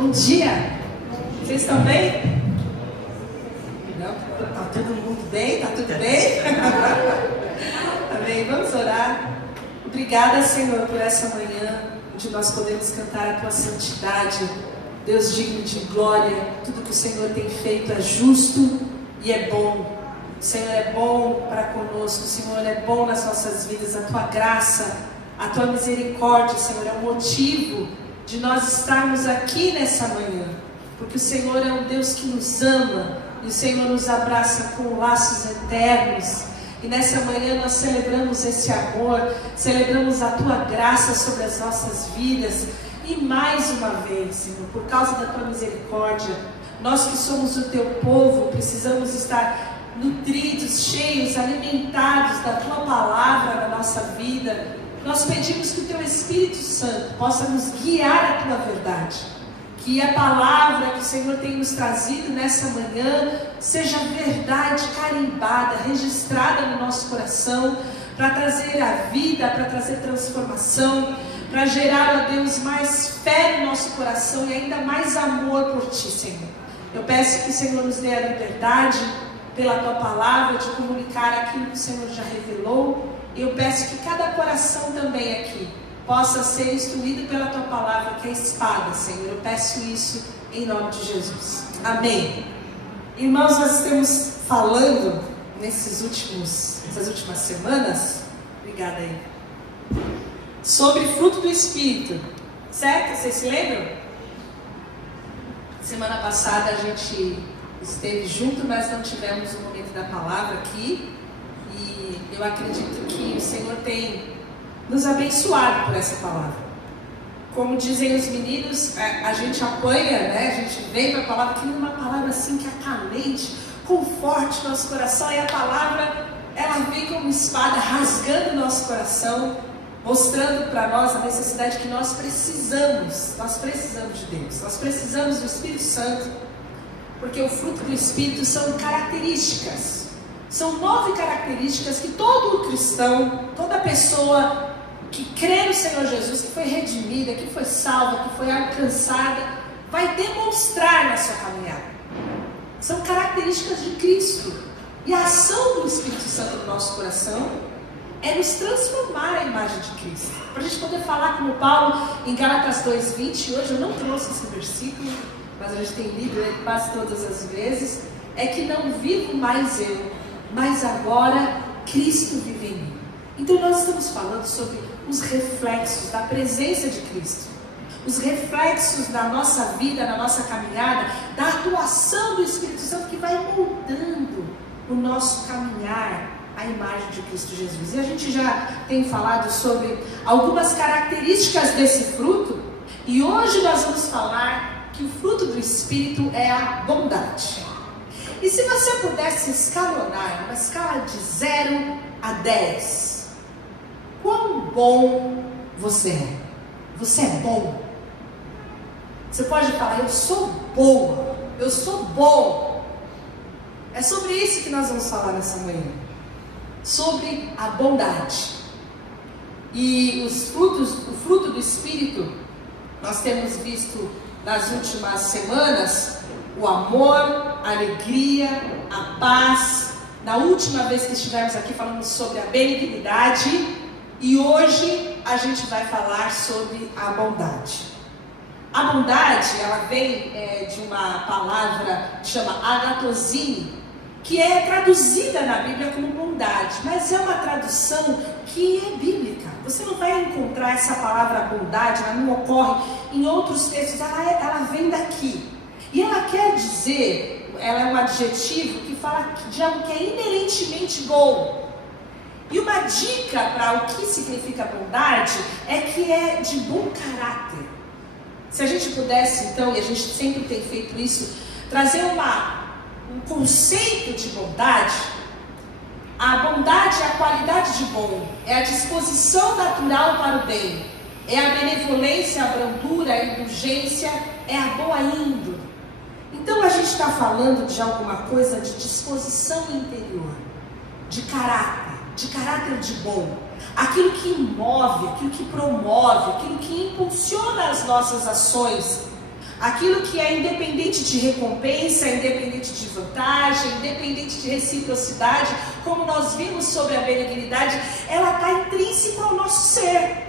Bom dia! Vocês estão bem? Não? Está todo mundo bem? Está tudo bem? Amém. Vamos orar. Obrigada, Senhor, por essa manhã, onde nós podemos cantar a Tua santidade. Deus digno de glória. Tudo que o Senhor tem feito é justo e é bom. O Senhor é bom para conosco. O Senhor é bom nas nossas vidas. A Tua graça, a Tua misericórdia, Senhor, é o motivo de nós estarmos aqui nessa manhã. Porque o Senhor é um Deus que nos ama. E o Senhor nos abraça com laços eternos. E nessa manhã nós celebramos esse amor, celebramos a Tua graça sobre as nossas vidas. E mais uma vez, Senhor, por causa da Tua misericórdia, nós que somos o Teu povo, precisamos estar nutridos, cheios, alimentados da Tua palavra na nossa vida. Nós pedimos que o Teu Espírito Santo possa nos guiar à Tua verdade. Que a palavra que o Senhor tem nos trazido nessa manhã seja verdade carimbada, registrada no nosso coração, para trazer a vida, para trazer transformação, para gerar, ó Deus, mais fé no nosso coração e ainda mais amor por Ti, Senhor. Eu peço que o Senhor nos dê a liberdade, pela Tua palavra, de comunicar aquilo que o Senhor já revelou. E eu peço que cada coração também aqui possa ser instruído pela Tua palavra, que é a espada, Senhor. Eu peço isso em nome de Jesus. Amém. Irmãos, nós estamos falando nessas últimas semanas, obrigada aí, sobre fruto do Espírito, certo? Vocês se lembram? Semana passada a gente esteve junto, mas não tivemos o momento da palavra aqui. E eu acredito que o Senhor tem nos abençoado por essa palavra. Como dizem os meninos, a gente apanha, né? A gente vem para a palavra, que é uma palavra assim que acalente, conforte o nosso coração. E a palavra, ela vem como espada, rasgando o nosso coração, mostrando para nós a necessidade que nós precisamos. Nós precisamos de Deus, nós precisamos do Espírito Santo, porque o fruto do Espírito são características. São 9 características que todo cristão, toda pessoa que crê no Senhor Jesus, que foi redimida, que foi salva, que foi alcançada, vai demonstrar na sua caminhada. São características de Cristo. E a ação do Espírito Santo no nosso coração é nos transformar a imagem de Cristo. Para a gente poder falar como Paulo em Gálatas 2:20, hoje eu não trouxe esse versículo, mas a gente tem lido ele quase todas as vezes, é que não vivo mais eu, mas agora Cristo vive em mim. Então nós estamos falando sobre os reflexos da presença de Cristo, os reflexos da nossa vida, na nossa caminhada, da atuação do Espírito Santo que vai moldando o nosso caminhar à imagem de Cristo Jesus. E a gente já tem falado sobre algumas características desse fruto, e hoje nós vamos falar que o fruto do Espírito é a bondade. E se você pudesse escalonar uma escala de 0 a 10, quão bom você é? Você é bom? Você pode falar, eu sou boa, eu sou bom. É sobre isso que nós vamos falar nessa manhã. Sobre a bondade. E o fruto do Espírito, nós temos visto nas últimas semanas o amor, a alegria, a paz. Na última vez que estivemos aqui falamos sobre a benignidade, e hoje a gente vai falar sobre a bondade. A bondade, ela vem de uma palavra que chama agatosine, que é traduzida na Bíblia como bondade, mas é uma tradução que é bíblica. Você não vai encontrar essa palavra bondade, ela não ocorre em outros textos, ela vem daqui. E ela quer dizer, ela é um adjetivo que fala de algo que é inerentemente bom. E uma dica para o que significa bondade é que é de bom caráter. Se a gente pudesse então, e a gente sempre tem feito isso, trazer um conceito de bondade, a bondade é a qualidade de bom, é a disposição natural para o bem, é a benevolência, a brandura, a indulgência, é a boa índole. Então a gente está falando de alguma coisa de disposição interior, de caráter de bom, aquilo que move, aquilo que promove, aquilo que impulsiona as nossas ações, aquilo que é independente de recompensa, independente de vantagem, independente de reciprocidade, como nós vimos sobre a benignidade, ela está intrínseca ao nosso ser.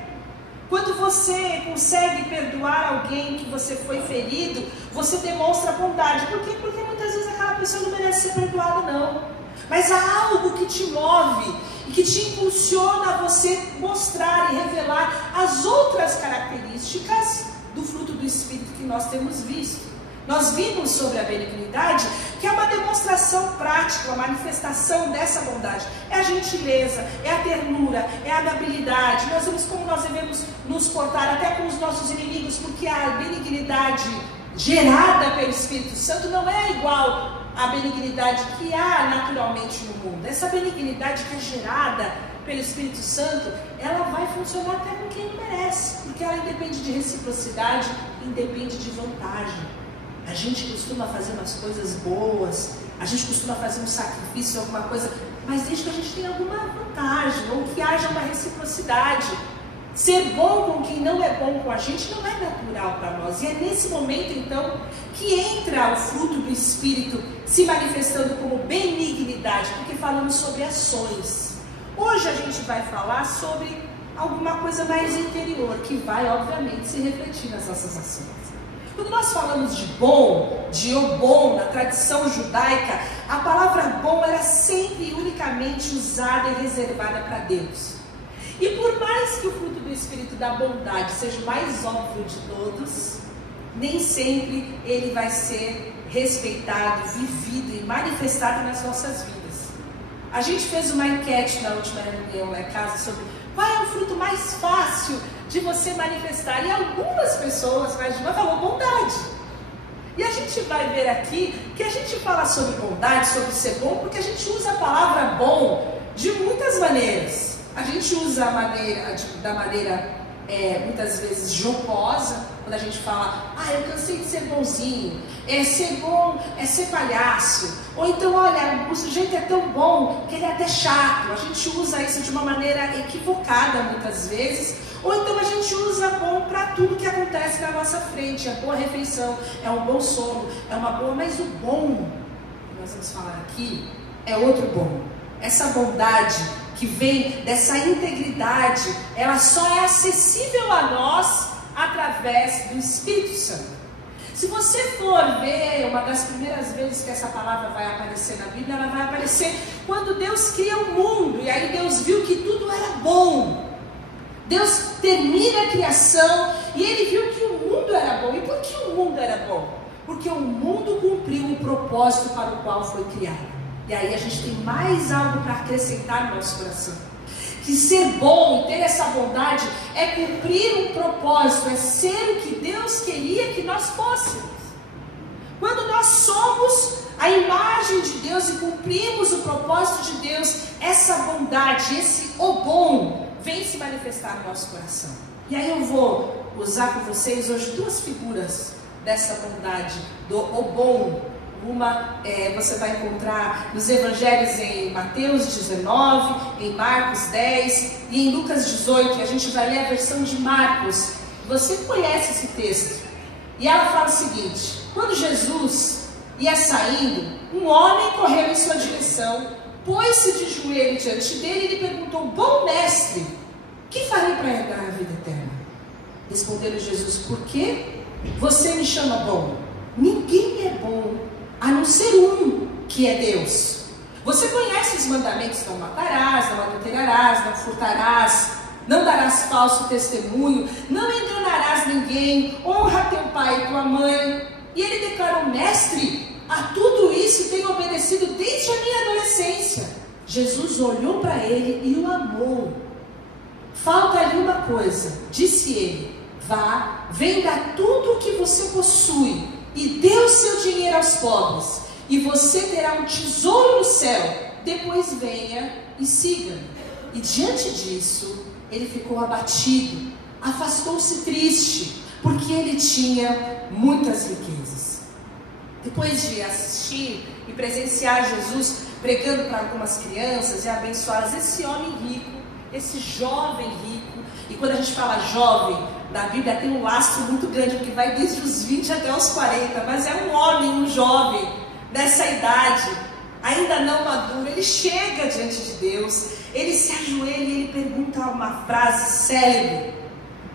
Quando você consegue perdoar alguém que você foi ferido, você demonstra bondade. Por quê? Porque muitas vezes aquela pessoa não merece ser perdoada, não. Mas há algo que te move e que te impulsiona a você mostrar e revelar as outras características do fruto do Espírito que nós temos visto. Nós vimos sobre a benignidade, que é uma demonstração prática, uma manifestação dessa bondade. É a gentileza, é a ternura, é a amabilidade. Nós vemos como nós devemos nos portar até com os nossos inimigos, porque a benignidade gerada pelo Espírito Santo não é igual à benignidade que há naturalmente no mundo. Essa benignidade que é gerada pelo Espírito Santo, ela vai funcionar até com quem não merece, porque ela independe de reciprocidade, independe de vantagem. A gente costuma fazer umas coisas boas, a gente costuma fazer um sacrifício, alguma coisa, mas desde que a gente tenha alguma vantagem, ou que haja uma reciprocidade. Ser bom com quem não é bom com a gente não é natural para nós. E é nesse momento, então, que entra o fruto do Espírito se manifestando como benignidade, porque falamos sobre ações. Hoje a gente vai falar sobre alguma coisa mais interior, que vai, obviamente, se refletir nas nossas ações. Quando nós falamos de bom, de o bom, na tradição judaica, a palavra bom era sempre e unicamente usada e reservada para Deus. E por mais que o fruto do Espírito da bondade seja o mais óbvio de todos, nem sempre ele vai ser respeitado, vivido e manifestado nas nossas vidas. A gente fez uma enquete na última reunião lá em casa sobre qual é o fruto mais fácil de você manifestar. E algumas pessoas, mais de uma, falou bondade. E a gente vai ver aqui que a gente fala sobre bondade, sobre ser bom, porque a gente usa a palavra bom de muitas maneiras. A gente usa da maneira muitas vezes jocosa, quando a gente fala, eu cansei de ser bonzinho, ser bom é ser palhaço, ou então, olha, o sujeito é tão bom que ele é até chato. A gente usa isso de uma maneira equivocada muitas vezes, ou então a gente usa bom para tudo que acontece na nossa frente. É boa refeição, é um bom sono, é uma boa, mas o bom que nós vamos falar aqui é outro bom. Essa bondade que vem dessa integridade, ela só é acessível a nós através do Espírito Santo. Se você for ver, uma das primeiras vezes que essa palavra vai aparecer na Bíblia, ela vai aparecer quando Deus cria o mundo, e aí Deus viu que tudo era bom. Deus termina a criação, e Ele viu que o mundo era bom. E por que o mundo era bom? Porque o mundo cumpriu o propósito para o qual foi criado. E aí a gente tem mais algo para acrescentar no nosso coração. Que ser bom e ter essa bondade é cumprir um propósito, é ser o que Deus queria que nós fôssemos. Quando nós somos a imagem de Deus e cumprimos o propósito de Deus, essa bondade, esse o bom, vem se manifestar no nosso coração. E aí eu vou usar com vocês hoje duas figuras dessa bondade, do o bom. Uma você vai encontrar nos evangelhos em Mateus 19, em Marcos 10 e em Lucas 18. A gente vai ler a versão de Marcos. Você conhece esse texto. E ela fala o seguinte: quando Jesus ia saindo, um homem correu em sua direção, pôs-se de joelho diante dele e lhe perguntou: bom mestre, que farei para herdar a vida eterna? Respondeu-lhe Jesus: por que você me chama bom? Ninguém é bom a não ser um, que é Deus. Você conhece os mandamentos: não matarás, não adulterarás, não furtarás, não darás falso testemunho, não enganarás ninguém, honra teu pai e tua mãe. E ele declarou: mestre, a tudo isso tenho obedecido desde a minha adolescência. Jesus olhou para ele e o amou. Falta-lhe uma coisa, disse ele: vá, venda tudo o que você possui e dê o seu dinheiro aos pobres, e você terá um tesouro no céu. Depois venha e siga-me. E diante disso, ele ficou abatido, afastou-se triste, porque ele tinha muitas riquezas. Depois de assistir e presenciar Jesus pregando para algumas crianças e abençoá-las, esse homem rico, esse jovem rico, e quando a gente fala jovem, na Bíblia tem um lastro muito grande, porque vai desde os 20 até os 40, mas é um homem, um jovem, dessa idade, ainda não maduro, ele chega diante de Deus, ele se ajoelha e ele pergunta uma frase célebre: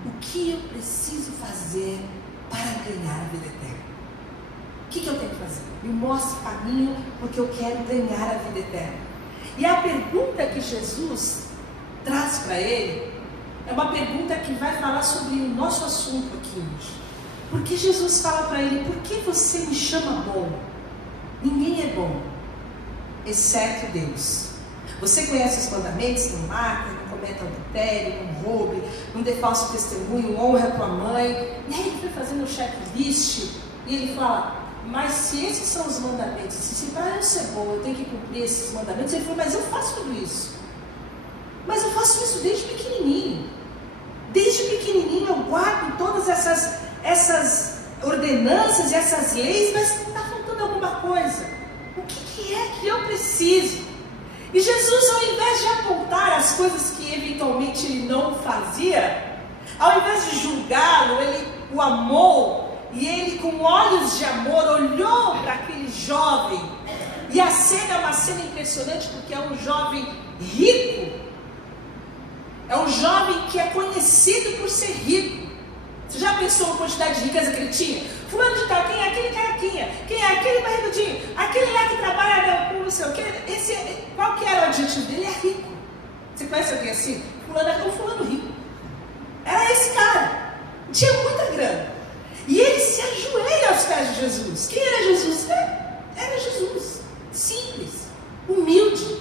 o que eu preciso fazer para ganhar a vida eterna? O que eu tenho que fazer? Me mostre o caminho, porque eu quero ganhar a vida eterna. E a pergunta que Jesus traz para ele é uma pergunta que vai falar sobre o nosso assunto aqui hoje. Porque Jesus fala para ele: por que você me chama bom? Ninguém é bom, exceto Deus. Você conhece os mandamentos? Não mata, não cometa adultério, não roube, não dê falso testemunho, honra a tua mãe. E aí ele foi fazendo um checklist e ele fala: mas se esses são os mandamentos, se para eu ser bom eu tenho que cumprir esses mandamentos, ele falou: mas eu faço tudo isso. Mas eu faço isso desde pequenininho. Desde pequenininho eu guardo todas essas ordenanças e essas leis, mas está faltando alguma coisa. O que é que eu preciso? E Jesus, ao invés de apontar as coisas que eventualmente ele não fazia, ao invés de julgá-lo, ele o amou, e ele com olhos de amor olhou para aquele jovem. E a cena é uma cena impressionante, porque é um jovem rico, é um jovem que é conhecido por ser rico. Você já pensou a quantidade de riqueza que ele tinha? Fulano de tal, quem é aquele carequinha? Quem é aquele barrigudinho? Aquele lá que trabalha com não sei o que? Qual que era o adjetivo dele? Ele é rico. Você conhece alguém assim? Fulano é um fulano rico. Era esse cara. Tinha muita grana. E ele se ajoelha aos pés de Jesus. Quem era Jesus? Era Jesus. Simples, humilde,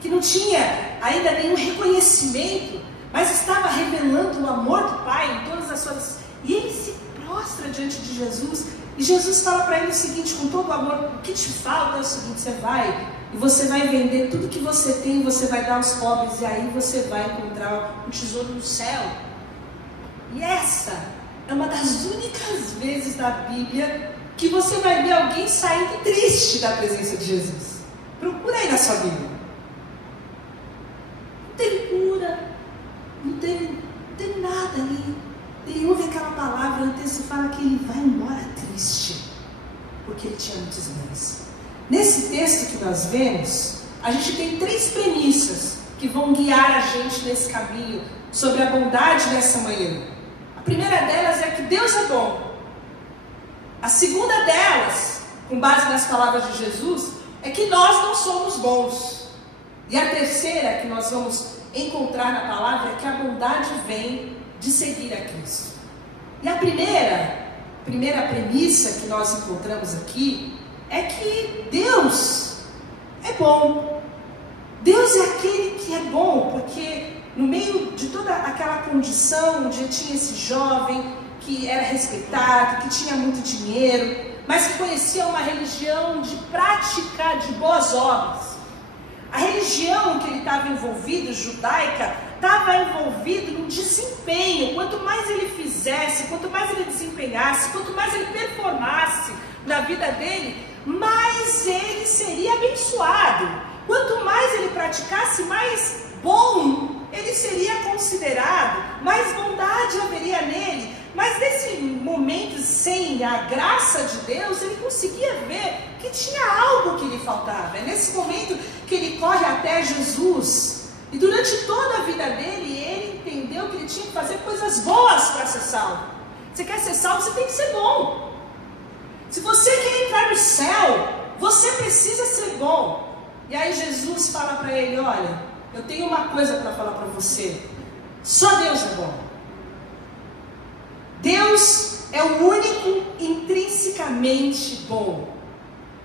que não tinha ainda nenhum reconhecimento, mas estava revelando o amor do Pai em todas as suas... E ele se prostra diante de Jesus, e Jesus fala para ele o seguinte, com todo o amor: o que te falta é o seguinte, você vai e você vai vender tudo que você tem, você vai dar aos pobres, e aí você vai encontrar um tesouro no céu. E essa é uma das únicas vezes na Bíblia que você vai ver alguém saindo triste da presença de Jesus. Procura aí na sua Bíblia. Não teve cura, não teve nada ali. Ele ouve aquela palavra, o texto fala que ele vai embora triste, porque ele tinha muitos bens. Nesse texto que nós vemos, a gente tem 3 premissas que vão guiar a gente nesse caminho sobre a bondade dessa manhã. A primeira delas é que Deus é bom. A segunda delas, com base nas palavras de Jesus, é que nós não somos bons. E a terceira que nós vamos encontrar na palavra é que a bondade vem de seguir a Cristo. E a primeira premissa que nós encontramos aqui é que Deus é bom. Deus é aquele que é bom, porque no meio de toda aquela condição onde tinha esse jovem que era respeitado, que tinha muito dinheiro, mas que conhecia uma religião de prática de boas obras. A religião que ele estava envolvido, judaica, estava envolvido no desempenho. Quanto mais ele fizesse, quanto mais ele desempenhasse, quanto mais ele performasse na vida dele, mais ele seria abençoado. Quanto mais ele praticasse, mais bom ele seria considerado, mais bondade haveria nele. Mas nesse momento, sem a graça de Deus, ele conseguia ver que tinha algo que lhe faltava. É nesse momento que ele corre até Jesus, e durante toda a vida dele, ele entendeu que ele tinha que fazer coisas boas para ser salvo. Você quer ser salvo, você tem que ser bom. Se você quer entrar no céu, você precisa ser bom. E aí Jesus fala para ele: olha, eu tenho uma coisa para falar para você. Só Deus é bom. Deus é o único intrinsecamente bom.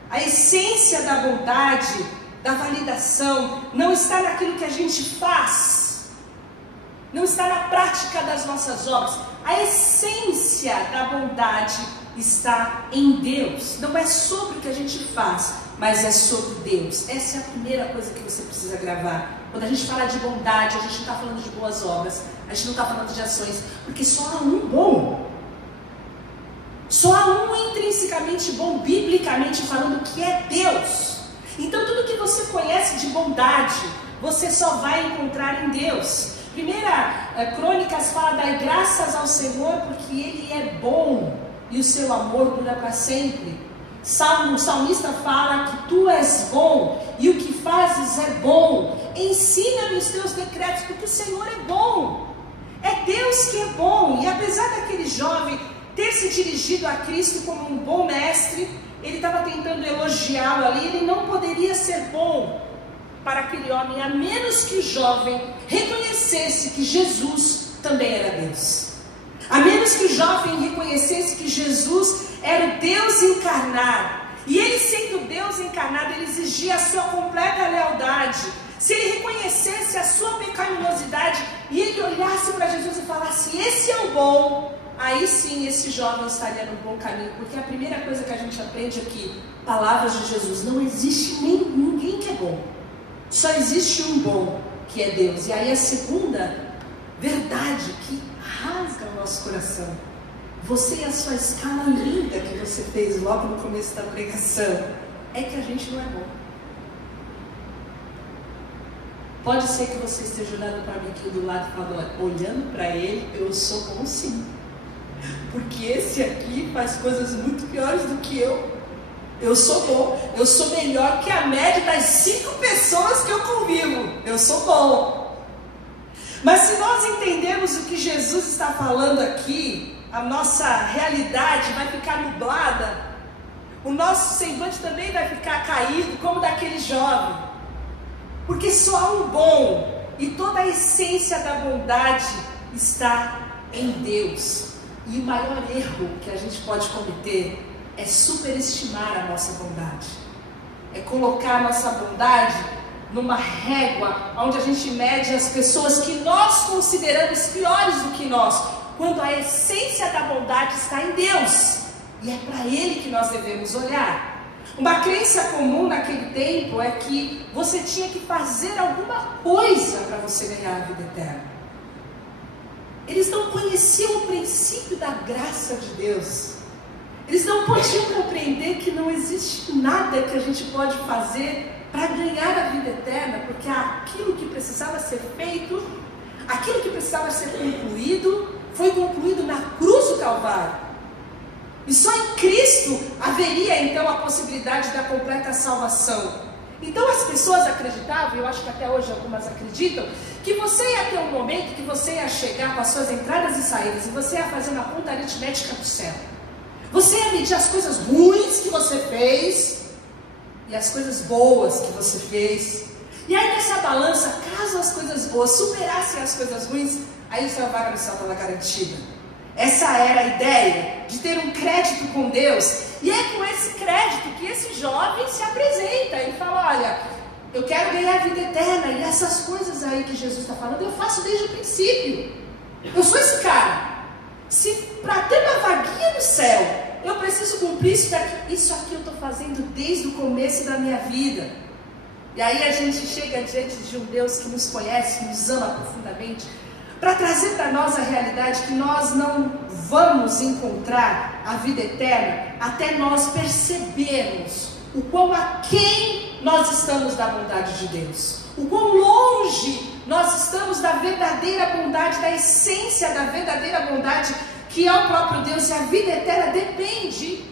A essência da bondade, da validação, não está naquilo que a gente faz, não está na prática das nossas obras. A essência da bondade está em Deus. Não é sobre o que a gente faz, mas é sobre Deus. Essa é a primeira coisa que você precisa gravar. Quando a gente fala de bondade, a gente não está falando de boas obras, a gente não está falando de ações, porque só há um bom. Só há um intrinsecamente bom, biblicamente falando, que é Deus. Então tudo que você conhece de bondade, você só vai encontrar em Deus. Primeira Crônicas fala: dai graças ao Senhor porque Ele é bom e o seu amor dura para sempre. O salmista fala que tu és bom e o que fazes é bom. Ensina-me os teus decretos, porque o Senhor é bom. É Deus que é bom. E apesar daquele jovem ter se dirigido a Cristo como um bom mestre, ele estava tentando elogiá-lo ali. Ele não poderia ser bom para aquele homem, a menos que o jovem reconhecesse que Jesus também era Deus. A menos que o jovem reconhecesse que Jesus era o Deus encarnado. E ele, sendo Deus encarnado, ele exigia a sua completa lealdade. Se ele reconhecesse a sua pecaminosidade e ele olhasse para Jesus e falasse: esse é o bom, aí sim esse jovem estaria no bom caminho. Porque a primeira coisa que a gente aprende aqui, palavras de Jesus: não existe ninguém que é bom, só existe um bom, que é Deus. E aí a segunda verdade que rasga o nosso coração: você e a sua escala linda que você fez logo no começo da pregação, é que a gente não é bom. Pode ser que você esteja olhando para mim aqui do lado e falando: olhando para ele, eu sou bom sim, porque esse aqui faz coisas muito piores do que eu. Eu sou bom, eu sou melhor que a média das 5 pessoas que eu convivo. Eu sou bom. Mas se nós entendermos o que Jesus está falando aqui, a nossa realidade vai ficar nublada, o nosso semblante também vai ficar caído, como daquele jovem. Porque só há um bom, e toda a essência da bondade está em Deus. E o maior erro que a gente pode cometer é superestimar a nossa bondade. É colocar a nossa bondade numa régua onde a gente mede as pessoas que nós consideramos piores do que nós, quando a essência da bondade está em Deus, e é para Ele que nós devemos olhar. Uma crença comum naquele tempo é que você tinha que fazer alguma coisa para você ganhar a vida eterna. Eles não conheciam o princípio da graça de Deus. Eles não podiam compreender que não existe nada que a gente pode fazer para ganhar a vida eterna, porque aquilo que precisava ser feito, aquilo que precisava ser concluído, foi concluído na cruz do Calvário. E só em Cristo haveria então a possibilidade da completa salvação. Então as pessoas acreditavam, e eu acho que até hoje algumas acreditam, que você ia ter um momento que você ia chegar com as suas entradas e saídas, e você ia fazer uma conta aritmética do céu. Você ia medir as coisas ruins que você fez e as coisas boas que você fez. E aí nessa balança, caso as coisas boas superassem as coisas ruins, aí sua vaga no céu estava garantida. Essa era a ideia de ter um crédito com Deus. E é com esse crédito que esse jovem se apresenta e fala: olha, eu quero ganhar a vida eterna, e essas coisas aí que Jesus está falando, eu faço desde o princípio. Eu sou esse cara. Se para ter uma vaguinha no céu, eu preciso cumprir isso aqui eu estou fazendo desde o começo da minha vida. E aí a gente chega diante de um Deus que nos conhece, que nos ama profundamente, para trazer para nós a realidade que nós não vamos encontrar a vida eterna até nós percebermos o quão aquém nós estamos da bondade de Deus, o quão longe nós estamos da verdadeira bondade, da essência da verdadeira bondade, que é o próprio Deus. E a vida eterna depende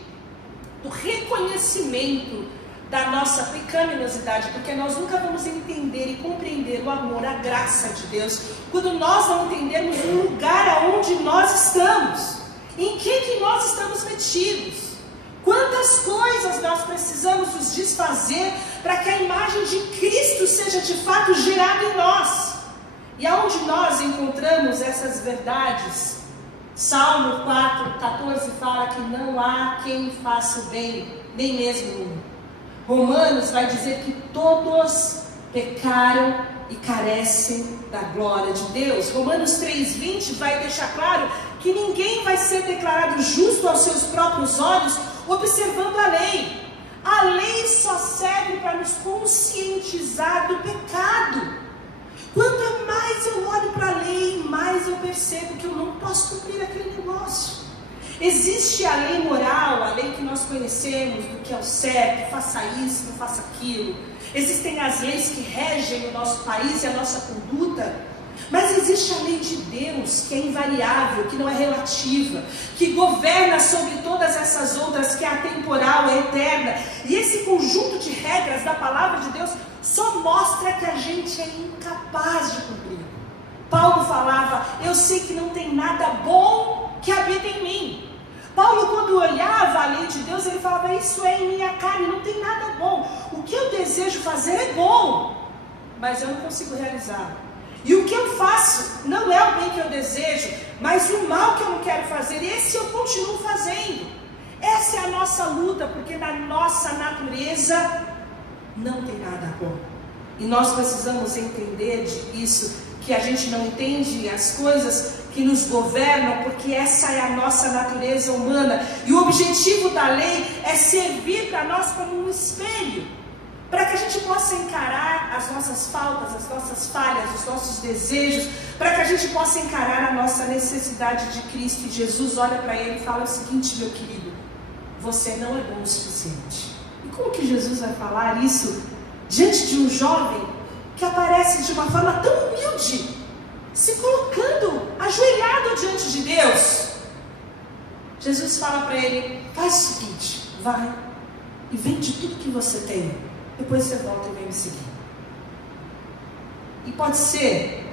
do reconhecimento da nossa pecaminosidade, porque nós nunca vamos entender e compreender o amor, a graça de Deus, quando nós não entendermos o lugar aonde nós estamos, em que nós estamos metidos, quantas coisas nós precisamos nos desfazer para que a imagem de Cristo seja de fato gerada em nós. E aonde nós encontramos essas verdades? Salmo 4:14 fala que não há quem faça o bem, nem mesmo um. Romanos vai dizer que todos pecaram e carecem da glória de Deus. Romanos 3:20 vai deixar claro que ninguém vai ser declarado justo aos seus próprios olhos observando a lei. A lei só serve para nos conscientizar do pecado. Quanto mais eu olho para a lei, mais eu percebo que eu não posso cumprir aquele negócio. Existe a lei moral, a lei que nós conhecemos, do que é o certo, faça isso, não faça aquilo. Existem as leis que regem o nosso país e a nossa conduta. Mas existe a lei de Deus, que é invariável, que não é relativa, que governa sobre todas essas outras, que é atemporal, é eterna. E esse conjunto de regras da palavra de Deus só mostra que a gente é incapaz de cumprir. Paulo falava: eu sei que não tem nada bom que habita em mim. Paulo, quando olhava a lei de Deus, ele falava: isso é em minha carne, não tem nada bom. O que eu desejo fazer é bom, mas eu não consigo realizar. E o que eu faço não é o bem que eu desejo, mas o mal que eu não quero fazer, esse eu continuo fazendo. Essa é a nossa luta, porque na nossa natureza não tem nada bom. E nós precisamos entender isso, que a gente não entende as coisas que nos governam, porque essa é a nossa natureza humana. E o objetivo da lei é servir para nós como um espelho, para que a gente possa encarar as nossas faltas, as nossas falhas, os nossos desejos, para que a gente possa encarar a nossa necessidade de Cristo. E Jesus olha para ele e fala o seguinte: meu querido, você não é bom o suficiente. E como que Jesus vai falar isso diante de um jovem que aparece de uma forma tão humilde, se colocando ajoelhado diante de Deus? Jesus fala para ele: faz o seguinte, vai e vende tudo que você tem, depois você volta e vem me seguir. E pode ser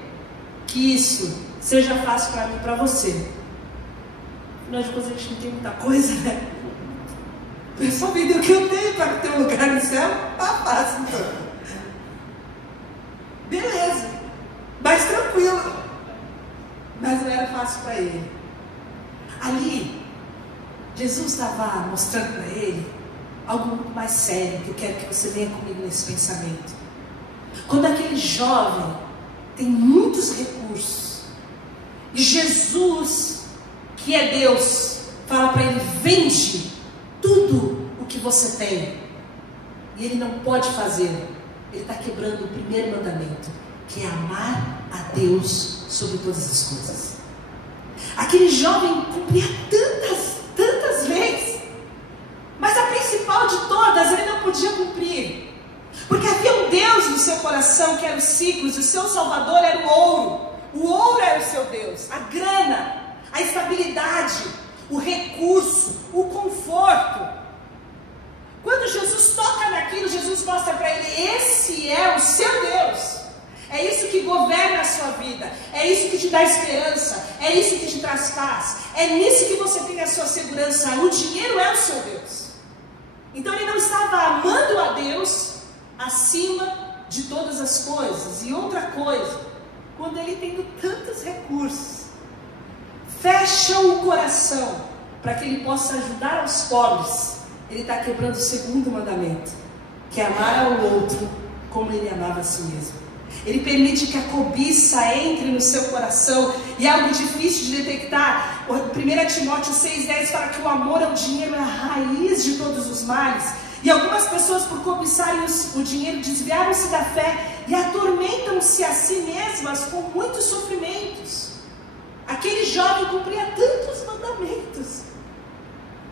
que isso seja fácil para mim e para você. Afinal de contas, a gente não tem muita coisa, né? Eu só vender o que eu tenho para ter um lugar no céu, tá fácil então. Beleza, mais tranquilo. Mas não era fácil para ele. Ali, Jesus estava mostrando para ele algo muito mais sério, que eu quero que você venha comigo nesse pensamento. Quando aquele jovem tem muitos recursos, e Jesus, que é Deus, fala para ele: vende tudo o que você tem, e ele não pode fazer, ele está quebrando o primeiro mandamento, que é amar a Deus sobre todas as coisas. Aquele jovem cumpria tantas leis, mas a principal de todas ele não podia cumprir, porque havia um Deus no seu coração que era os ciclos, e o seu salvador era o ouro. O ouro era o seu Deus, a grana, a estabilidade, o recurso, o conforto. Quando Jesus toca naquilo, Jesus mostra para ele: esse é o seu Deus. É isso que governa a sua vida, é isso que te dá esperança, é isso que te traz paz, é nisso que você tem a sua segurança. O dinheiro é o seu Deus. Então ele não estava amando a Deus acima de todas as coisas. E outra coisa, quando ele tem tantos recursos, fecha o coração para que ele possa ajudar aos pobres, ele está quebrando o segundo mandamento, que é amar ao outro como ele amava a si mesmo. Ele permite que a cobiça entre no seu coração, e é algo difícil de detectar. 1 Timóteo 6,10 fala que o amor ao dinheiro é a raiz de todos os males. E algumas pessoas, por cobiçarem o dinheiro, desviaram-se da fé e atormentam-se a si mesmas com muitos sofrimentos. Aquele jovem cumpria tantos mandamentos,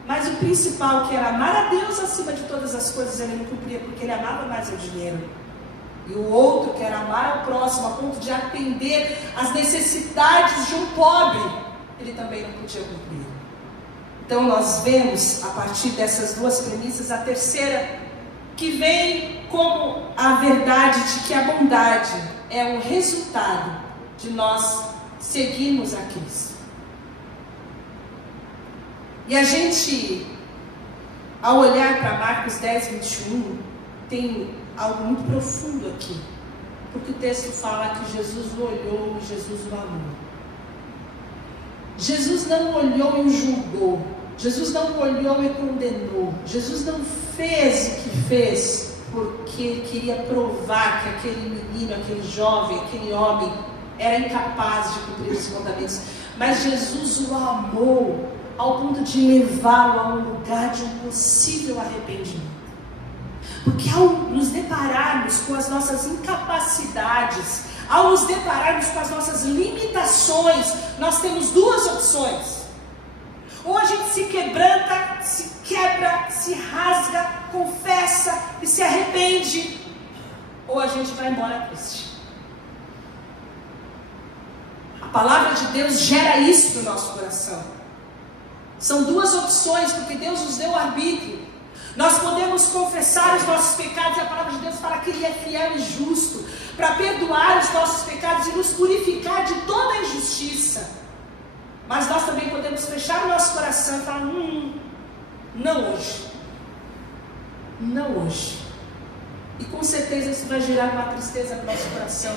mas o principal, que era amar a Deus acima de todas as coisas, ele não cumpria, porque ele amava mais o dinheiro. E o outro, que era amar ao próximo a ponto de atender às necessidades de um pobre, ele também não podia cumprir. Então nós vemos, a partir dessas duas premissas, a terceira, que vem como a verdade de que a bondade é um resultado de nós seguirmos a Cristo. E a gente, ao olhar para Marcos 10, 21, tem algo muito profundo aqui, porque o texto fala que Jesus o olhou e Jesus o amou. Jesus não olhou e julgou, Jesus não olhou e condenou, Jesus não fez o que fez porque ele queria provar que aquele menino, aquele jovem, aquele homem era incapaz de cumprir os mandamentos, mas Jesus o amou ao ponto de levá-lo a um lugar de um possível arrependimento. Porque ao nos depararmos com as nossas incapacidades, ao nos depararmos com as nossas limitações, nós temos duas opções: ou a gente se quebranta, se quebra, se rasga, confessa e se arrepende, ou a gente vai embora triste. palavra de Deus gera isso no nosso coração. São duas opções, porque Deus nos deu o arbítrio. Nós podemos confessar os nossos pecados, e a palavra de Deus fala que Ele é fiel e justo para perdoar os nossos pecados e nos purificar de toda a injustiça. Mas nós também podemos fechar o nosso coração e falar, não hoje. Não hoje. E com certeza isso vai gerar uma tristeza no nosso coração,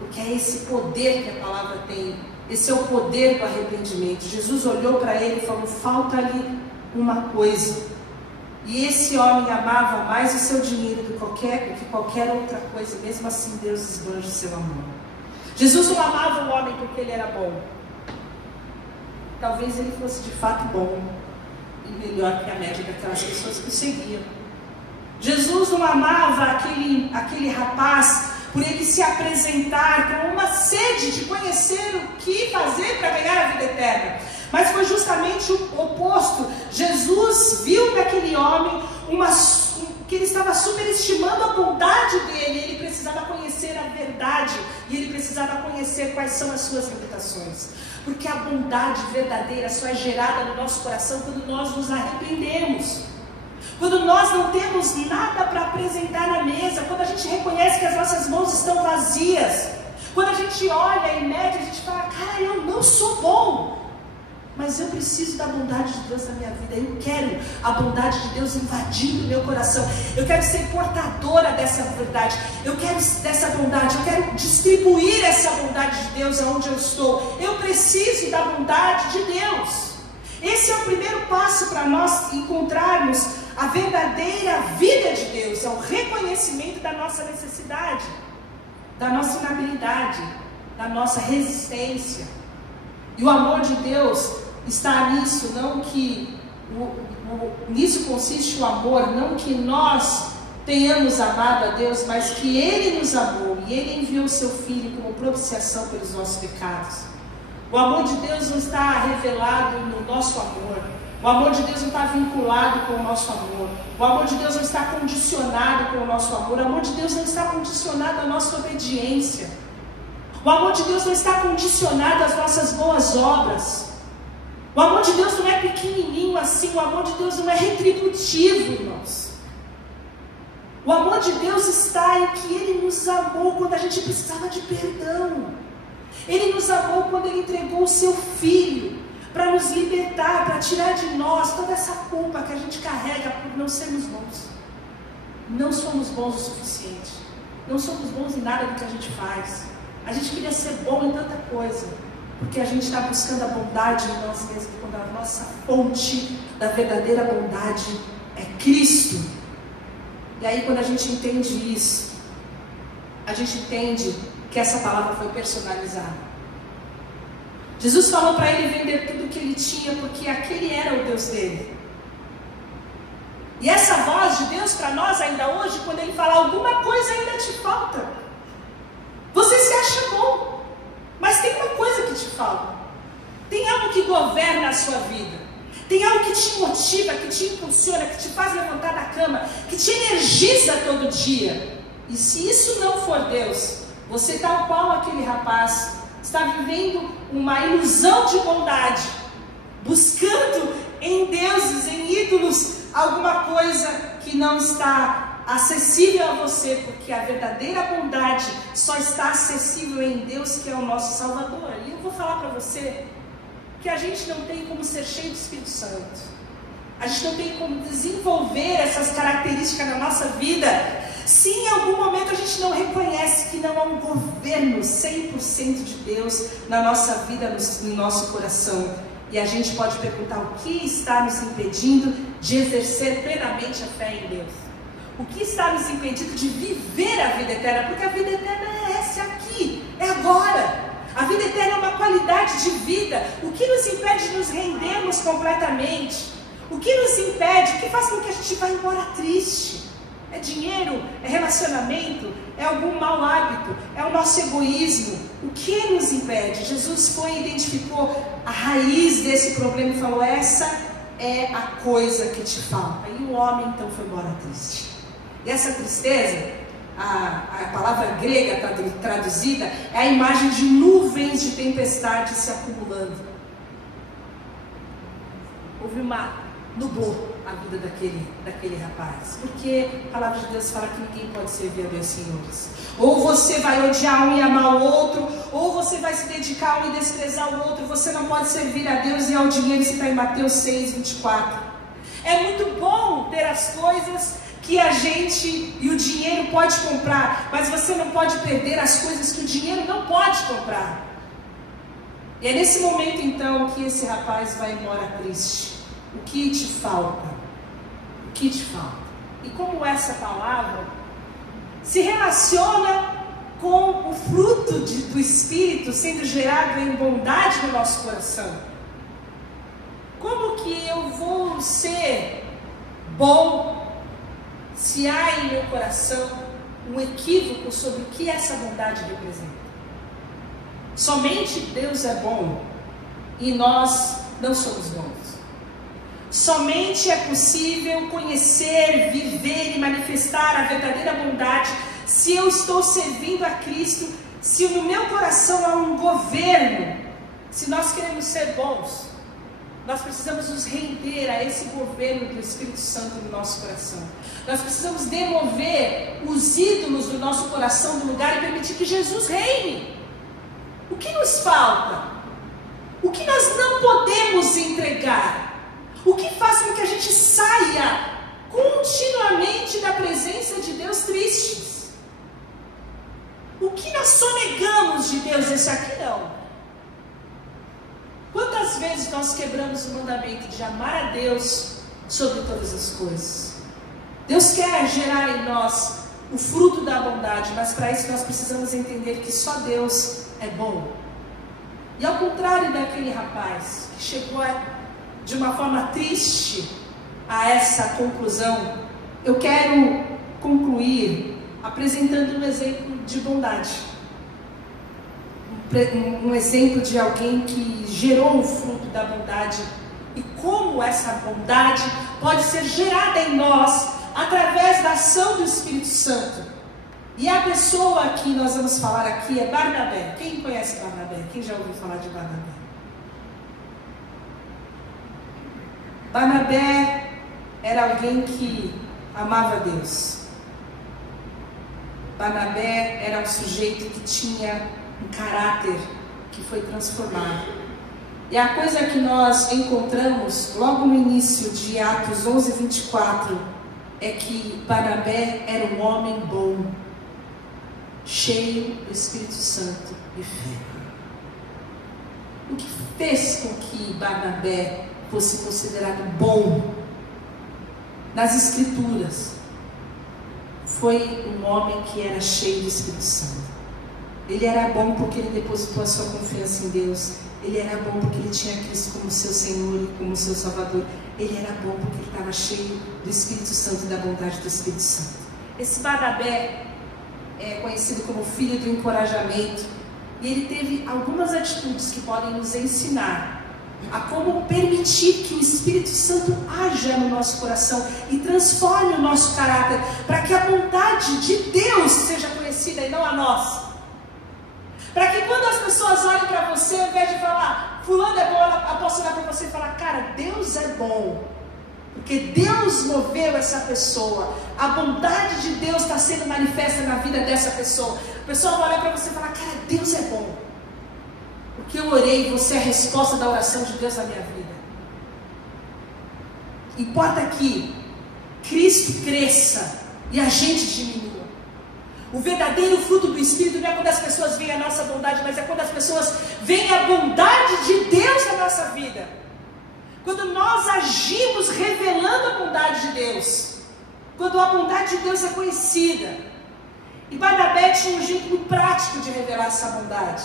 porque é esse poder que a palavra tem. Esse é o poder do arrependimento. Jesus olhou para ele e falou, falta-lhe uma coisa. E esse homem amava mais o seu dinheiro do que qualquer outra coisa. Mesmo assim Deus esbanja o seu amor. Jesus não amava o homem porque ele era bom. Talvez ele fosse de fato bom e melhor que a média daquelas pessoas que o seguiam. Jesus não amava aquele rapaz por ele se apresentar com uma sede de conhecer o que fazer para ganhar a vida eterna. Mas foi justamente o oposto. Jesus viu naquele homem que ele estava superestimando a bondade dele. Ele precisava conhecer a verdade e ele precisava conhecer quais são as suas limitações. Porque a bondade verdadeira só é gerada no nosso coração quando nós nos arrependemos. Quando nós não temos nada para apresentar na mesa, quando a gente reconhece que as nossas mãos estão vazias, quando a gente olha e mede, a gente fala, cara, eu não sou bom, mas eu preciso da bondade de Deus na minha vida, eu quero a bondade de Deus invadindo o meu coração, eu quero ser portadora dessa verdade, eu quero dessa bondade, eu quero distribuir essa bondade de Deus aonde eu estou, eu preciso da bondade de Deus. Esse é o primeiro passo para nós encontrarmos a verdadeira vida de Deus, é o reconhecimento da nossa necessidade, da nossa inabilidade, da nossa resistência. E o amor de Deus está nisso, não que nisso consiste o amor, não que nós tenhamos amado a Deus, mas que Ele nos amou e Ele enviou o seu Filho como propiciação pelos nossos pecados. O amor de Deus não está revelado no nosso amor. O amor de Deus não está vinculado com o nosso amor. O amor de Deus não está condicionado com o nosso amor. O amor de Deus não está condicionado à nossa obediência. O amor de Deus não está condicionado às nossas boas obras. O amor de Deus não é pequenininho assim. O amor de Deus não é retributivo, irmãos. O amor de Deus está em que Ele nos amou quando a gente precisava de perdão. Ele nos amou quando Ele entregou o seu Filho para nos libertar, para tirar de nós toda essa culpa que a gente carrega por não sermos bons. Não somos bons o suficiente. Não somos bons em nada do que a gente faz. A gente queria ser bom em tanta coisa, porque a gente está buscando a bondade em nós mesmos, quando a nossa fonte da verdadeira bondade é Cristo. E aí quando a gente entende isso, a gente entende que essa palavra foi personalizada. Jesus falou para ele vender tudo o que ele tinha, porque aquele era o Deus dele. E essa voz de Deus para nós ainda hoje, quando Ele fala alguma coisa ainda te falta, você se acha bom, mas tem uma coisa que te falta. Tem algo que governa a sua vida. Tem algo que te motiva, que te impulsiona, que te faz levantar da cama, que te energiza todo dia. E se isso não for Deus, você, tal qual aquele rapaz, está vivendo uma ilusão de bondade, buscando em deuses, em ídolos, alguma coisa que não está acessível a você, porque a verdadeira bondade só está acessível em Deus, que é o nosso Salvador. E eu vou falar para você que a gente não tem como ser cheio do Espírito Santo, a gente não tem como desenvolver essas características na nossa vida, se em algum momento a gente não reconhece que não há um governo 100% de Deus na nossa vida, no nosso coração. E a gente pode perguntar o que está nos impedindo de exercer plenamente a fé em Deus. O que está nos impedindo de viver a vida eterna? Porque a vida eterna é essa aqui, é agora. A vida eterna é uma qualidade de vida. O que nos impede de nos rendermos completamente? O que nos impede? O que faz com que a gente vá embora triste? É dinheiro? É relacionamento? É algum mau hábito? É o nosso egoísmo? O que nos impede? Jesus foi e identificou a raiz desse problema e falou: essa é a coisa que te falta. E o homem então foi embora triste. E essa tristeza a palavra grega traduzida é a imagem de nuvens de tempestade se acumulando. Houve nublou a vida daquele rapaz, porque a palavra de Deus fala que ninguém pode servir a dois senhores. Ou você vai odiar um e amar o outro, ou você vai se dedicar a um e desprezar o outro. Você não pode servir a Deus e ao dinheiro. Isso está em Mateus 6, 24. É muito bom ter as coisas que a gente e o dinheiro pode comprar, mas você não pode perder as coisas que o dinheiro não pode comprar. E é nesse momento então que esse rapaz vai embora triste. O que te falta? O que te falta? E como essa palavra se relaciona com o fruto do Espírito sendo gerado em bondade no nosso coração? Como que eu vou ser bom se há em meu coração um equívoco sobre o que essa bondade representa? Somente Deus é bom e nós não somos bons. Somente é possível conhecer, viver e manifestar a verdadeira bondade se eu estou servindo a Cristo, se no meu coração há um governo. Se nós queremos ser bons, nós precisamos nos render a esse governo do Espírito Santo no nosso coração. Nós precisamos demover os ídolos do nosso coração do lugar e permitir que Jesus reine. O que nos falta? O que nós não podemos entregar? O que faz com que a gente saia continuamente da presença de Deus tristes? O que nós sonegamos de Deus? Esse aqui não. Quantas vezes nós quebramos o mandamento de amar a Deus sobre todas as coisas? Deus quer gerar em nós o fruto da bondade, mas para isso nós precisamos entender que só Deus é bom. E ao contrário daquele rapaz que chegou de uma forma triste a essa conclusão, eu quero concluir apresentando um exemplo de bondade. Um exemplo de alguém que gerou o fruto da bondade e como essa bondade pode ser gerada em nós através da ação do Espírito Santo. E a pessoa que nós vamos falar aqui é Barnabé. Quem conhece Barnabé? Quem já ouviu falar de Barnabé? Barnabé era alguém que amava Deus. Barnabé era um sujeito que tinha um caráter que foi transformado. E a coisa que nós encontramos logo no início de Atos 11, 24 é que Barnabé era um homem bom, cheio do Espírito Santo e fé. O que fez com que Barnabé fosse considerado bom nas Escrituras foi um homem que era cheio do Espírito Santo. Ele era bom porque ele depositou a sua confiança em Deus. Ele era bom porque ele tinha Cristo como seu Senhor e como seu Salvador. Ele era bom porque ele estava cheio do Espírito Santo e da bondade do Espírito Santo. Esse Barnabé é conhecido como filho do encorajamento. E ele teve algumas atitudes que podem nos ensinar a como permitir que o Espírito Santo haja no nosso coração e transforme o nosso caráter, para que a vontade de Deus seja conhecida e não a nossa. Para que quando as pessoas olhem para você, ao invés de falar, fulano é bom, ela possa olhar para você e falar, cara, Deus é bom. Porque Deus moveu essa pessoa. A bondade de Deus está sendo manifesta na vida dessa pessoa. A pessoa vai olhar para você e falar, cara, Deus é bom. Porque eu orei e você é a resposta da oração de Deus na minha vida. Importa que Cristo cresça e a gente diminua. O verdadeiro fruto do Espírito não é quando as pessoas veem a nossa bondade, mas é quando as pessoas veem a bondade de Deus na nossa vida. Quando nós agimos revelando a bondade de Deus. Quando a bondade de Deus é conhecida. E Barnabé tinha um jeito muito prático de revelar essa bondade.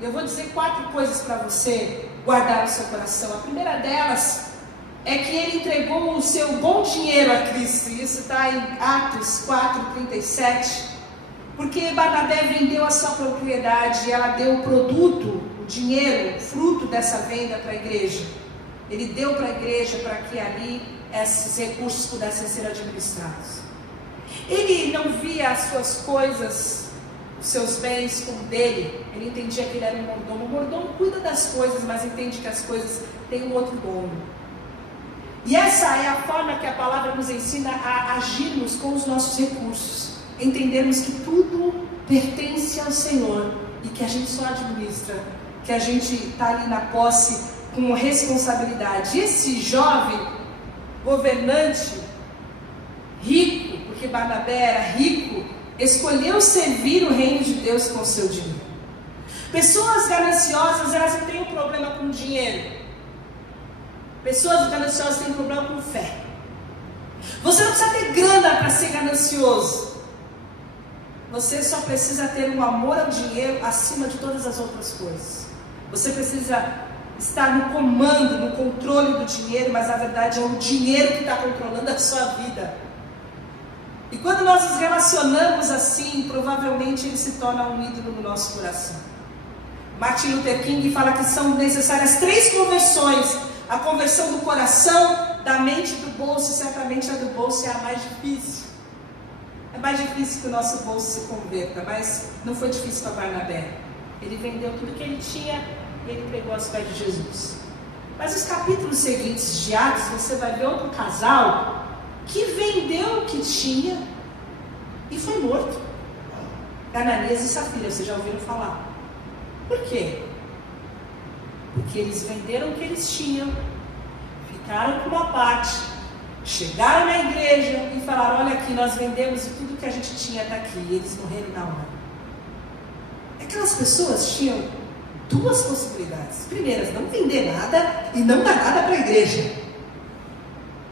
E eu vou dizer 4 coisas para você guardar no seu coração. A primeira delas é que ele entregou o seu bom dinheiro a Cristo. E isso está em Atos 4:37. Porque Barnabé vendeu a sua propriedade e ela deu o produto, o dinheiro, o fruto dessa venda para a igreja. Ele deu para a igreja para que ali esses recursos pudessem ser administrados. Ele não via as suas coisas, os seus bens como dele. Ele entendia que ele era um mordomo. O mordomo cuida das coisas, mas entende que as coisas têm um outro dono. E essa é a forma que a palavra nos ensina a agirmos com os nossos recursos. Entendermos que tudo pertence ao Senhor e que a gente só administra, que a gente está ali na posse com responsabilidade. Esse jovem governante, rico, porque Barnabé era rico, escolheu servir o reino de Deus com o seu dinheiro. Pessoas gananciosas, elas não têm um problema com dinheiro. Pessoas gananciosas têm um problema com fé. Você não precisa ter grana para ser ganancioso. Você só precisa ter um amor ao dinheiro acima de todas as outras coisas. Você precisa estar no comando, no controle do dinheiro, mas na verdade é o dinheiro que está controlando a sua vida. E quando nós nos relacionamos assim, provavelmente ele se torna um ídolo no nosso coração. Martin Luther King fala que são necessárias 3 conversões. A conversão do coração, da mente e do bolso. Certamente a do bolso é a mais difícil. É mais difícil que o nosso bolso se converta, mas não foi difícil para Barnabé. Ele vendeu tudo que ele tinha e ele pregou aos pés de Jesus. Mas os capítulos seguintes de Atos, você vai ver outro casal que vendeu o que tinha e foi morto. Ananias e Safira, vocês já ouviram falar. Por quê? Porque eles venderam o que eles tinham, ficaram com uma parte, chegaram na igreja e falaram: olha aqui, nós vendemos e tudo que a gente tinha está aqui. E eles morreram na hora. Aquelas pessoas tinham 2 possibilidades. Primeira, não vender nada e não dar nada para a igreja.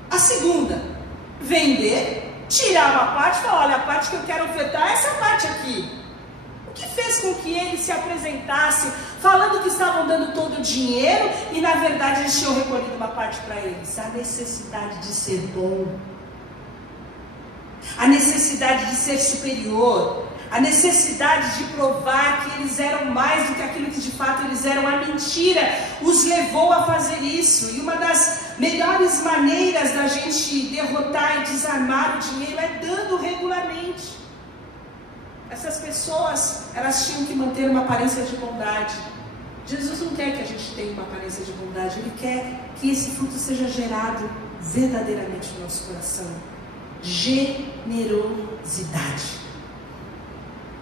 A segunda, vender, tirar uma parte e falar: olha, a parte que eu quero ofertar é essa parte aqui. O que fez com que eles se apresentassem falando que estavam dando todo o dinheiro e na verdade eles tinham recolhido uma parte para eles? A necessidade de ser bom, a necessidade de ser superior, a necessidade de provar que eles eram mais do que aquilo que de fato eles eram. A mentira os levou a fazer isso. E uma das melhores maneiras da gente derrotar e desarmar o dinheiro é dando regularmente. Essas pessoas, elas tinham que manter uma aparência de bondade. Jesus não quer que a gente tenha uma aparência de bondade. Ele quer que esse fruto seja gerado verdadeiramente no nosso coração. Generosidade.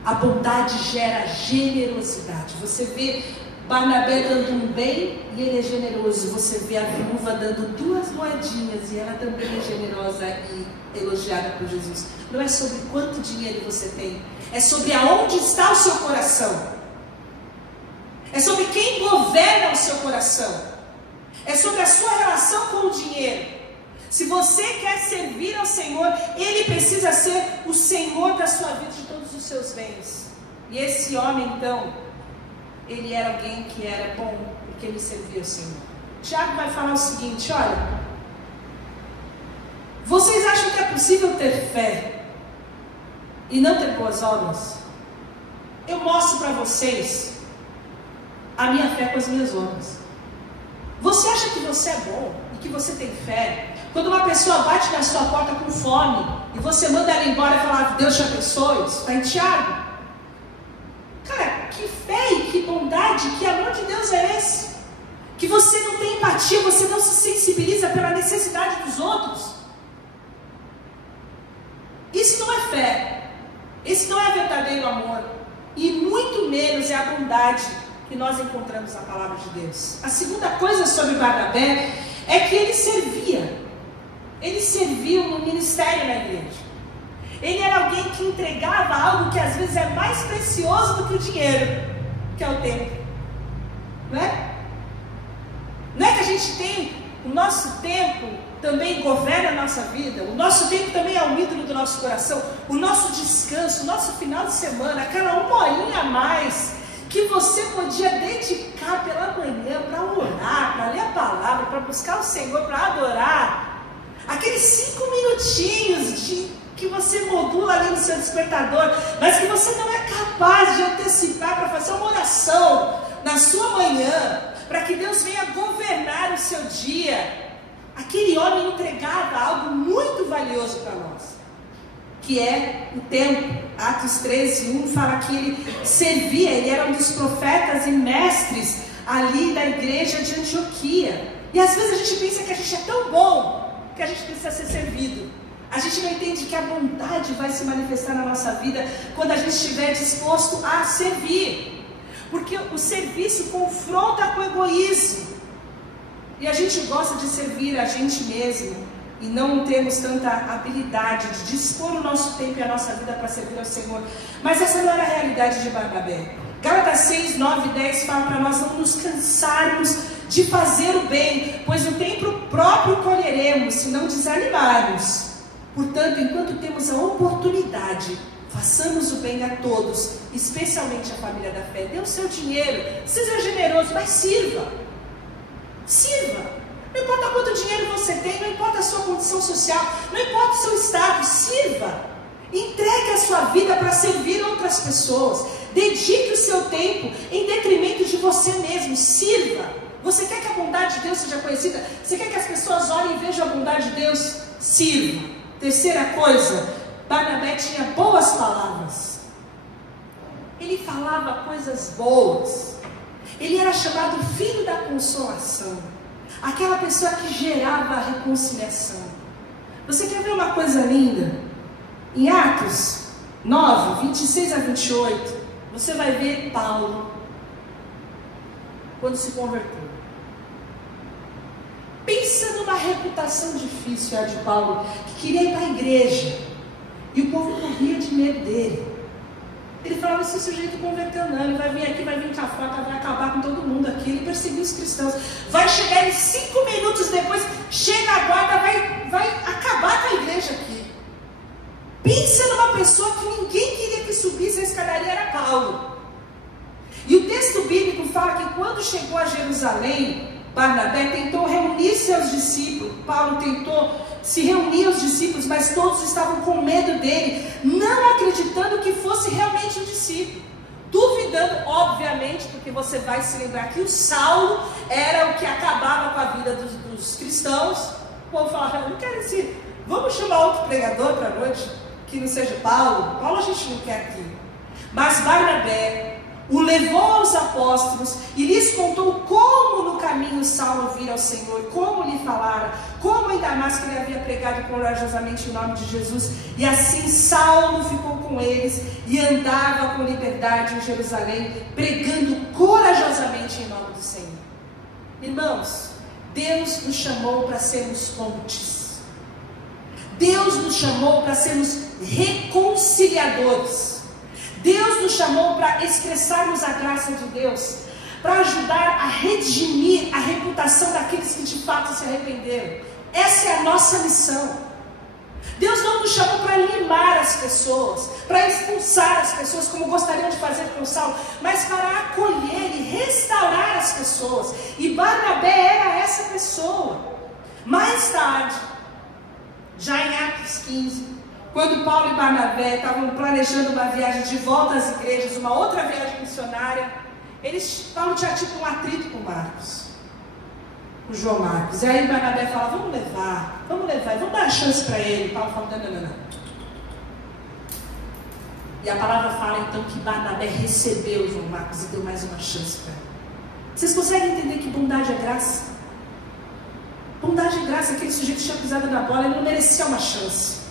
A bondade gera generosidade. Você vê Barnabé dando um bem e ele é generoso. Você vê a viúva dando 2 moedinhas e ela também é generosa e elogiada por Jesus. Não é sobre quanto dinheiro você tem, é sobre aonde está o seu coração. É sobre quem governa o seu coração. É sobre a sua relação com o dinheiro. Se você quer servir ao Senhor, Ele precisa ser o Senhor da sua vida, de todos os seus bens. E esse homem, então, ele era alguém que era bom, porque ele servia ao Senhor. Tiago vai falar o seguinte: olha, vocês acham que é possível ter fé e não ter boas obras? Eu mostro para vocês a minha fé com as minhas obras. Você acha que você é bom e que você tem fé quando uma pessoa bate na sua porta com fome e você manda ela embora e fala: Deus te abençoe? Isso está em Tiago. Cara, que fé e que bondade, que amor de Deus é esse? Que você não tem empatia, você não se sensibiliza pela necessidade dos outros. Isso não é fé. Esse não é verdadeiro amor. E muito menos é a bondade que nós encontramos na palavra de Deus. A segunda coisa sobre Barnabé é que ele servia. Ele serviu no ministério na igreja. Ele era alguém que entregava algo que às vezes é mais precioso do que o dinheiro, que é o tempo. Não é? Não é que a gente tem o nosso tempo também governa a nossa vida. O nosso tempo também é o ídolo do nosso coração. O nosso descanso, o nosso final de semana, aquela 1 horinha a mais que você podia dedicar pela manhã para orar, para ler a palavra, para buscar o Senhor, para adorar. Aqueles 5 minutinhos que você modula ali no seu despertador, mas que você não é capaz de antecipar para fazer uma oração na sua manhã, para que Deus venha governar o seu dia. Aquele homem entregava algo muito valioso para nós, que é o tempo. Atos 13:1 fala que ele servia, ele era um dos profetas e mestres ali da igreja de Antioquia. E às vezes a gente pensa que a gente é tão bom que a gente precisa ser servido. A gente não entende que a bondade vai se manifestar na nossa vida quando a gente estiver disposto a servir. Porque o serviço confronta com o egoísmo. E a gente gosta de servir a gente mesmo e não temos tanta habilidade de dispor o nosso tempo e a nossa vida para servir ao Senhor. Mas essa não era a realidade de Barnabé. Gálatas 6, 9 e 10 fala para nós não nos cansarmos de fazer o bem, pois no tempo próprio colheremos, se não desanimarmos. Portanto, enquanto temos a oportunidade, façamos o bem a todos, especialmente a família da fé. Dê o seu dinheiro, seja generoso, mas sirva. Sirva. Não importa quanto dinheiro você tem, não importa a sua condição social, não importa o seu estado, sirva. Entregue a sua vida para servir outras pessoas. Dedique o seu tempo em detrimento de você mesmo. Sirva. Você quer que a bondade de Deus seja conhecida? Você quer que as pessoas olhem e vejam a bondade de Deus? Sirva. Terceira coisa, Barnabé tinha boas palavras. Ele falava coisas boas. Ele era chamado filho da consolação. Aquela pessoa que gerava a reconciliação. Você quer ver uma coisa linda? Em Atos 9, 26 a 28, você vai ver Paulo, quando se converteu. Pensa numa reputação difícil, a de Paulo, que queria ir para a igreja. E o povo morria de medo dele. Ele falava, esse sujeito converteu não, ele vai vir aqui, vai vir com a faca, vai acabar com todo mundo aqui. Ele perseguiu os cristãos. Vai chegar em 5 minutos depois, chega a guarda, vai acabar com a igreja aqui. Pensa numa pessoa que ninguém queria que subisse a escadaria, era Paulo. E o texto bíblico fala que quando chegou a Jerusalém, Barnabé tentou reunir seus discípulos. Paulo tentou se reunir aos discípulos, mas todos estavam com medo dele, não acreditando que fosse realmente um discípulo. Duvidando, obviamente, porque você vai se lembrar que o Saulo era o que acabava com a vida dos cristãos. O povo falava, não quero esse, vamos chamar outro pregador para a noite, que não seja Paulo. Paulo a gente não quer aqui. Mas Barnabé o levou aos apóstolos e lhes contou como no caminho Saulo vira ao Senhor, como lhe falara, como em Damasco ele havia pregado corajosamente o nome de Jesus. E assim Saulo ficou com eles e andava com liberdade em Jerusalém, pregando corajosamente em nome do Senhor. Irmãos, Deus nos chamou para sermos pontes. Deus nos chamou para sermos reconciliadores. Deus nos chamou para expressarmos a graça de Deus, para ajudar a redimir a reputação daqueles que de fato se arrependeram. Essa é a nossa missão. Deus não nos chamou para limar as pessoas, para expulsar as pessoas como gostariam de fazer com Saulo, mas para acolher e restaurar as pessoas. E Barnabé era essa pessoa. Mais tarde, já em Atos 15, quando Paulo e Barnabé estavam planejando uma viagem de volta às igrejas, uma outra viagem missionária, Paulo tinha tipo um atrito com Marcos, com João Marcos. E aí Barnabé fala, vamos levar, vamos dar uma chance para ele. Paulo fala, não. E a palavra fala então que Barnabé recebeu João Marcos e deu mais uma chance para ele. Vocês conseguem entender que bondade é graça? Bondade é graça, aquele sujeito tinha pisado na bola, ele não merecia uma chance.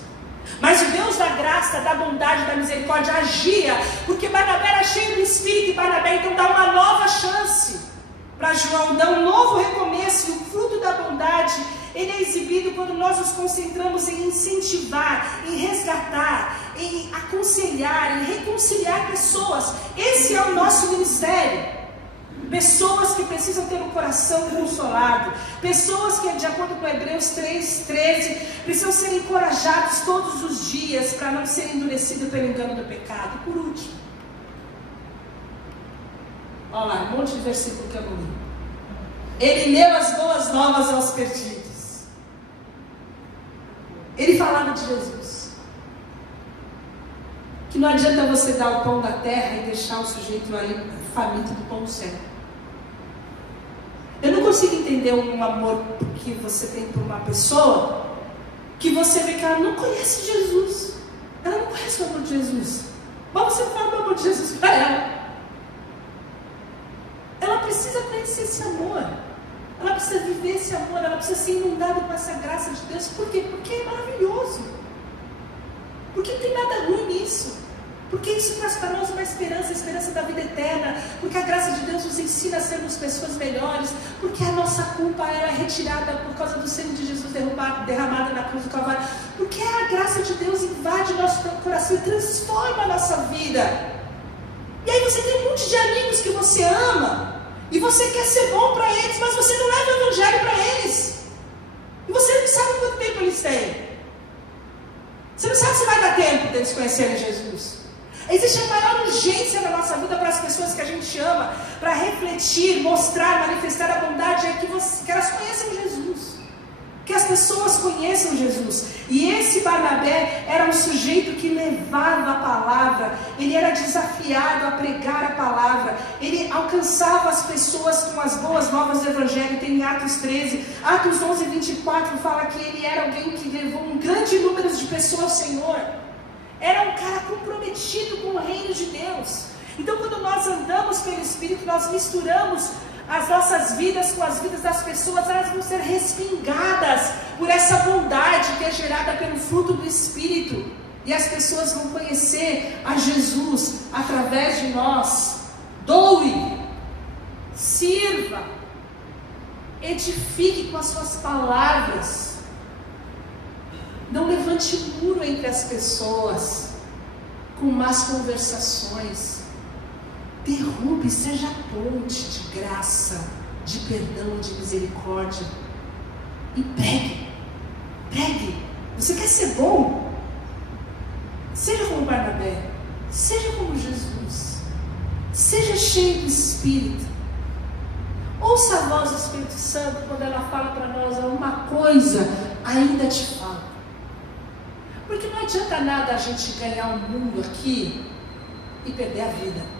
Mas o Deus da graça, da bondade, da misericórdia agia, porque Barnabé era cheio do Espírito, e Barnabé então dá uma nova chance para João, dá um novo recomeço. E o fruto da bondade, ele é exibido quando nós nos concentramos em incentivar, em resgatar, em aconselhar, em reconciliar pessoas. Esse é o nosso ministério. Pessoas que precisam ter um coração consolado, pessoas que, de acordo com Hebreus 3:13, precisam ser encorajados todos os dias para não serem endurecidos pelo engano do pecado. Por último, olha lá, um monte de versículo que eu não li. Ele leu as boas novas aos perdidos. Ele falava de Jesus. Que não adianta você dar o pão da terra e deixar o sujeito ali faminto do pão do céu. Eu não consigo entender um amor que você tem por uma pessoa que você vê que ela não conhece Jesus. Ela conhece o amor de Jesus. Mas você não fala do amor de Jesus para ela. Ela precisa conhecer esse amor. Ela precisa viver esse amor. Ela precisa ser inundada com essa graça de Deus. Por quê? Porque é maravilhoso. Porque não tem nada ruim nisso. Porque isso traz para nós uma esperança, a esperança da vida eterna. Porque a graça de Deus nos ensina a sermos pessoas melhores. Porque a nossa culpa era retirada por causa do sangue de Jesus derramado na cruz do Calvário. Porque a graça de Deus invade o nosso coração e transforma a nossa vida. E aí você tem um monte de amigos que você ama. E você quer ser bom para eles, mas você não leva o evangelho para eles. E você não sabe quanto tempo eles têm. Você não sabe se vai dar tempo deles conhecerem Jesus. Existe a maior urgência na nossa vida para as pessoas que a gente ama, para refletir, mostrar, manifestar a bondade, é que elas conheçam Jesus. Que as pessoas conheçam Jesus. E esse Barnabé era um sujeito que levava a palavra. Ele era desafiado a pregar a palavra. Ele alcançava as pessoas com as boas novas do Evangelho. Tem em Atos 13, Atos 11, 24 fala que ele era alguém que levou um grande número de pessoas ao Senhor. Era um cara comprometido com o reino de Deus. Então quando nós andamos pelo Espírito, nós misturamos as nossas vidas com as vidas das pessoas, elas vão ser respingadas por essa bondade que é gerada pelo fruto do Espírito. E as pessoas vão conhecer a Jesus através de nós. Doe, sirva, edifique com as suas palavras. Não levante muro entre as pessoas com más conversações. Derrube, seja ponte de graça, de perdão, de misericórdia. E pregue. Pregue. Você quer ser bom? Seja como Barnabé. Seja como Jesus. Seja cheio do Espírito. Ouça a voz do Espírito Santo quando ela fala para nós: uma coisa ainda te falo. Porque não adianta nada a gente ganhar o mundo aqui e perder a vida.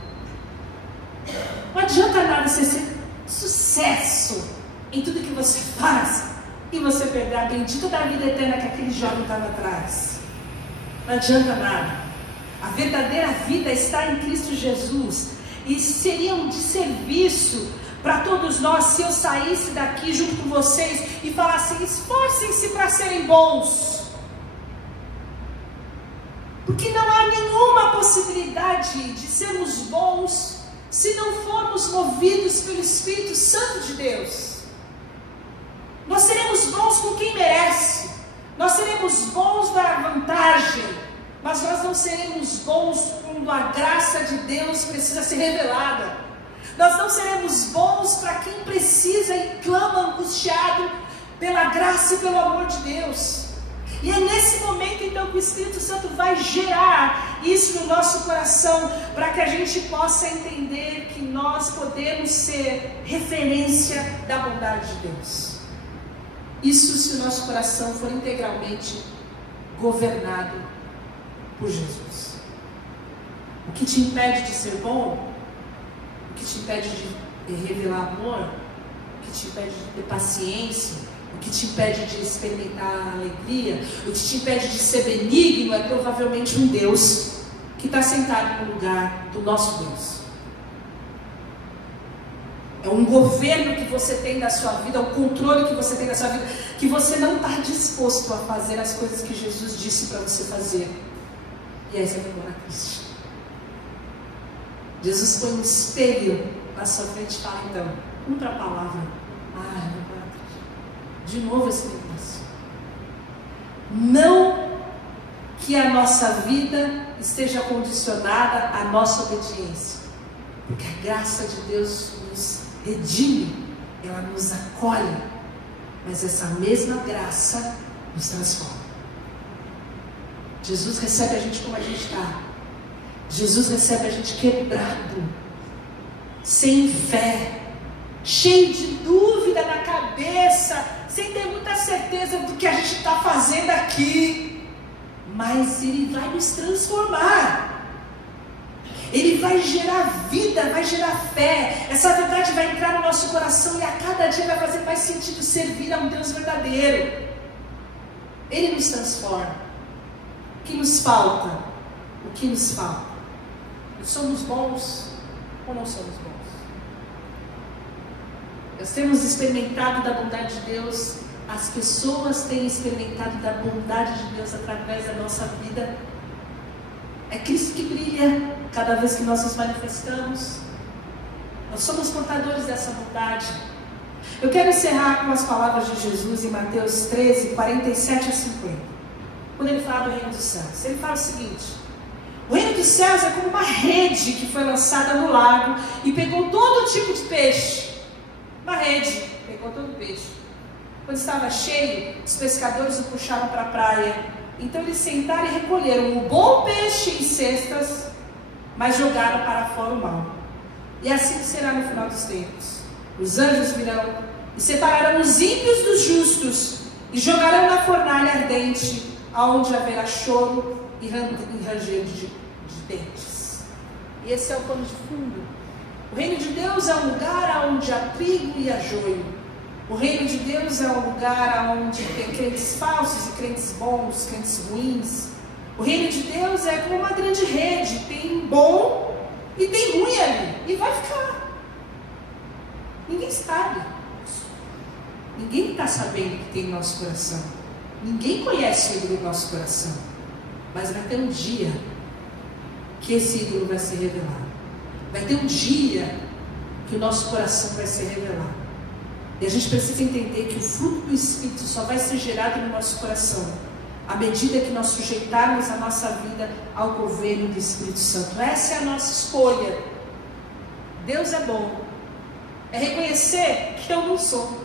Não adianta nada você ser sucesso em tudo que você faz e você perder a bendita da vida eterna que aquele jovem estava atrás. Não adianta nada. A verdadeira vida está em Cristo Jesus. E seria um desserviço para todos nós se eu saísse daqui junto com vocês e falasse: esforcem-se para serem bons. Porque não há nenhuma possibilidade de sermos bons se não formos movidos pelo Espírito Santo de Deus. Nós seremos bons com quem merece. Nós seremos bons na vantagem. Mas nós não seremos bons quando a graça de Deus precisa ser revelada. Nós não seremos bons para quem precisa e clama angustiado pela graça e pelo amor de Deus. E é nesse momento então que o Espírito Santo vai gerar isso no nosso coração, para que a gente possa entender que nós podemos ser referência da bondade de Deus. Isso se o nosso coração for integralmente governado por Jesus. O que te impede de ser bom, o que te impede de revelar amor, o que te impede de ter paciência, o que te impede de experimentar a alegria, o que te impede de ser benigno é provavelmente um Deus que está sentado no lugar do nosso Deus. É um governo que você tem da sua vida, o controle que você tem da sua vida, que você não está disposto a fazer as coisas que Jesus disse para você fazer. E aí você vai morar Cristo. Jesus põe um espelho na sua frente e fala: então, cumpra a palavra. De novo esse negócio. Não que a nossa vida esteja condicionada à nossa obediência, porque a graça de Deus nos redime, ela nos acolhe, mas essa mesma graça nos transforma. Jesus recebe a gente como a gente está. Jesus recebe a gente quebrado, sem fé, cheio de dúvida na cabeça, sem ter muita certeza do que a gente está fazendo aqui. Mas Ele vai nos transformar. Ele vai gerar vida, vai gerar fé. Essa verdade vai entrar no nosso coração e a cada dia vai fazer mais sentido servir a um Deus verdadeiro. Ele nos transforma. O que nos falta? o que nos falta? Nós somos bons ou não somos bons? Nós temos experimentado da bondade de Deus, as pessoas têm experimentado da bondade de Deus através da nossa vida. É Cristo que brilha cada vez que nós nos manifestamos. Nós somos portadores dessa bondade. Eu quero encerrar com as palavras de Jesus em Mateus 13, 47 a 50. Quando ele fala do reino dos céus, ele fala o seguinte: o reino dos céus é como uma rede que foi lançada no lago e pegou todo tipo de peixe. Uma rede, pegou todo o peixe. Quando estava cheio, os pescadores o puxaram para a praia. Então eles sentaram e recolheram o bom peixe em cestas, mas jogaram para fora o mau. E assim será no final dos tempos. Os anjos virão e separarão os ímpios dos justos e jogarão na fornalha ardente, aonde haverá choro e ranger de dentes. E esse é o pano de fundo. O reino de Deus é um lugar onde há trigo e há joio. O reino de Deus é um lugar onde tem crentes falsos e crentes bons, crentes ruins. O reino de Deus é como uma grande rede, tem bom e tem ruim ali, e vai ficar. Ninguém sabe. Ninguém está sabendo o que tem no nosso coração. Ninguém conhece o ídolo do nosso coração. Mas vai ter um dia que esse ídolo vai ser revelado. Vai ter um dia que o nosso coração vai ser revelado. E a gente precisa entender que o fruto do Espírito só vai ser gerado no nosso coração à medida que nós sujeitarmos a nossa vida ao governo do Espírito Santo. Essa é a nossa escolha. Deus é bom. É reconhecer que eu não sou.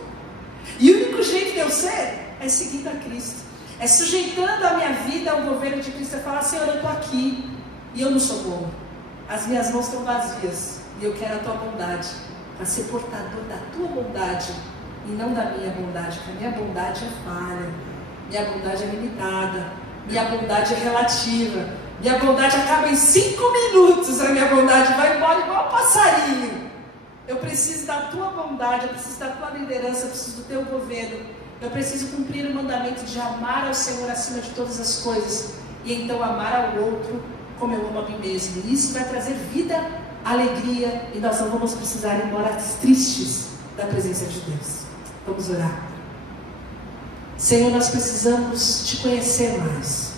E o único jeito de eu ser é seguindo a Cristo. É sujeitando a minha vida ao governo de Cristo. É falar: Senhor, eu estou aqui e eu não sou bom. As minhas mãos estão vazias e eu quero a tua bondade, para ser portador da tua bondade e não da minha bondade, porque a minha bondade é falha, minha bondade é limitada, minha bondade é relativa, minha bondade acaba em 5 minutos, a minha bondade vai embora igual um passarinho. Eu preciso da tua bondade, eu preciso da tua liderança, eu preciso do teu governo, eu preciso cumprir o mandamento de amar ao Senhor acima de todas as coisas e então amar ao outro como eu amo a mim mesmo. E isso vai trazer vida, alegria, e nós não vamos precisar ir embora tristes da presença de Deus. Vamos orar. Senhor, nós precisamos te conhecer mais.